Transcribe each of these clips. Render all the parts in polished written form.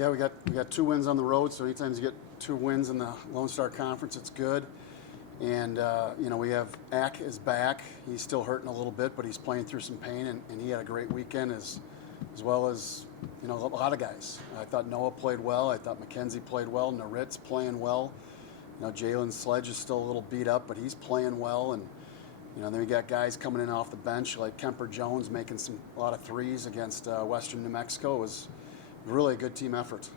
Yeah, we got 2 wins on the road, so anytime you get 2 wins in the Lone Star Conference, it's good. And, we have Ack is back. He's still hurting a little bit, but he's playing through some pain, and he had a great weekend as well as, a lot of guys. I thought Noah played well. I thought McKenzie played well. Narit's playing well. Jalen Sledge is still a little beat up, but he's playing well. And, then we got guys coming in off the bench like Kemper Jones making a lot of threes against Western New Mexico. It was really a good team effort.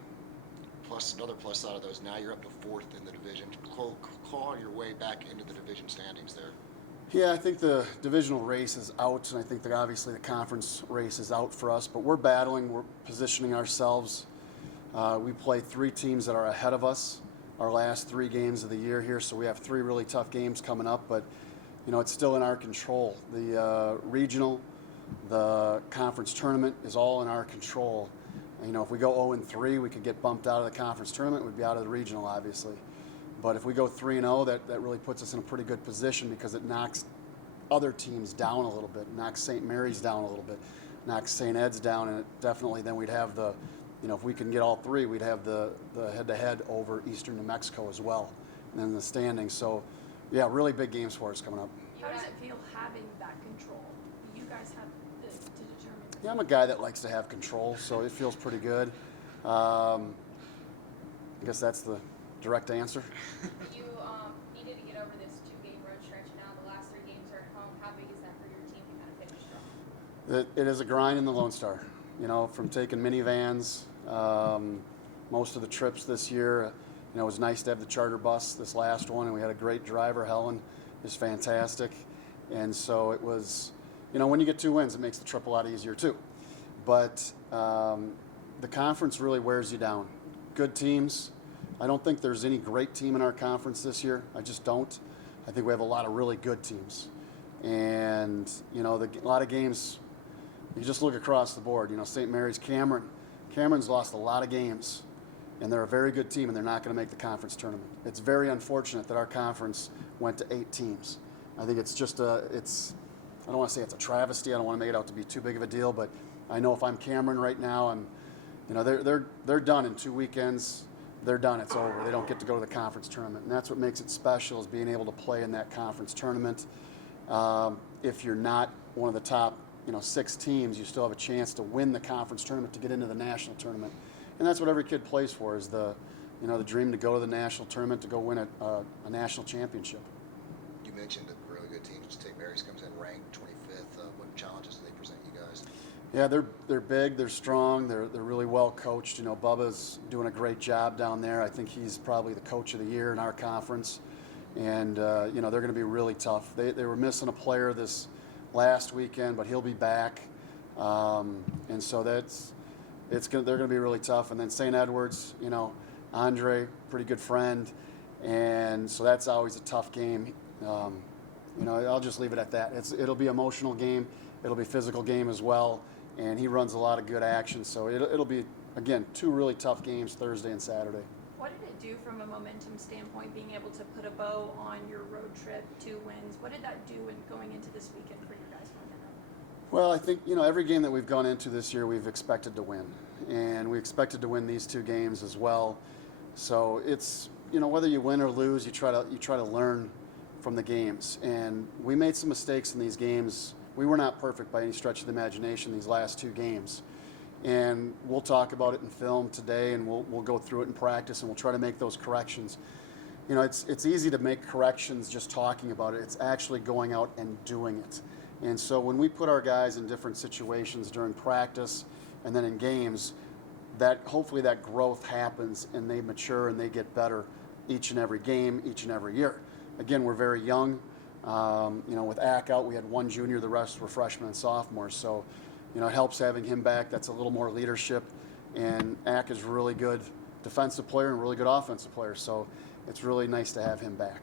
Plus, another plus side of those, now you're up to 4th in the division. Claw your way back into the division standings there. Yeah, I think the divisional race is out, and I think that obviously the conference race is out for us. But we're battling. We're positioning ourselves. We play 3 teams that are ahead of us our last 3 games of the year here, so we have 3 really tough games coming up. But, it's still in our control. The regional, the conference tournament is all in our control. If we go 0-3, we could get bumped out of the conference tournament. We'd be out of the regional, obviously. But if we go 3-0, that really puts us in a pretty good position because it knocks other teams down a little bit, knocks St. Mary's down a little bit, knocks St. Ed's down, and definitely then we'd have the, if we can get all 3, we'd have the head-to-head over Eastern New Mexico as well in the standings. So, yeah, really big games for us coming up. How does it feel having that control? You guys have to determine. Yeah, I'm a guy that likes to have control, so it feels pretty good. I guess that's the direct answer. You needed to get over this 2-game road stretch, and now the last 3 games are at home. How big is that for your team to kind of finish strong? It is a grind in the Lone Star. From taking minivans, most of the trips this year. It was nice to have the charter bus this last one, and we had a great driver. Helen is fantastic, and so it was. When you get 2 wins, it makes the trip a lot easier too. But the conference really wears you down. Good teams. I don't think there's any great team in our conference this year. I just don't. I think we have a lot of really good teams. And, a lot of games, you just look across the board. St. Mary's, Cameron's lost a lot of games, and they're a very good team, and they're not going to make the conference tournament. It's very unfortunate that our conference went to 8 teams. I think it's just I don't want to say it's a travesty. I don't want to make it out to be too big of a deal, but I know if I'm Cameron right now, they're done in 2 weekends. They're done. It's over. They don't get to go to the conference tournament, and that's what makes it special is being able to play in that conference tournament. If you're not one of the top, 6 teams, you still have a chance to win the conference tournament to get into the national tournament, and that's what every kid plays for is the dream to go to the national tournament to go win a national championship. You mentioned that really good teams. St. Mary's comes in ranked 25th. What challenges do they present you guys? Yeah, they're big, they're strong, they're really well coached. Bubba's doing a great job down there. I think he's probably the coach of the year in our conference, and they're going to be really tough. They were missing a player this last weekend, but he'll be back, and so they're going to be really tough. And then St. Edwards, Andre, pretty good friend, and so that's always a tough game. I'll just leave it at that. It'll be an emotional game. It'll be a physical game as well. And he runs a lot of good action. So it'll be, again, 2 really tough games Thursday and Saturday. What did it do from a momentum standpoint, being able to put a bow on your road trip, 2 wins? What did that do in going into this weekend for you guys? Well, I think, every game that we've gone into this year, we've expected to win. And we expected to win these 2 games as well. So it's, whether you win or lose, you try to learn from the games. And we made some mistakes in these games. We were not perfect by any stretch of the imagination these last 2 games. And we'll talk about it in film today, and we'll go through it in practice, and we'll try to make those corrections. It's easy to make corrections just talking about it. It's actually going out and doing it. And so when we put our guys in different situations during practice and then in games, that hopefully that growth happens and they mature and they get better each and every game, each and every year. Again, we're very young. With Ack out, we had 1 junior, the rest were freshmen and sophomores. So, it helps having him back. That's a little more leadership. And Ack is a really good defensive player and really good offensive player. So it's really nice to have him back.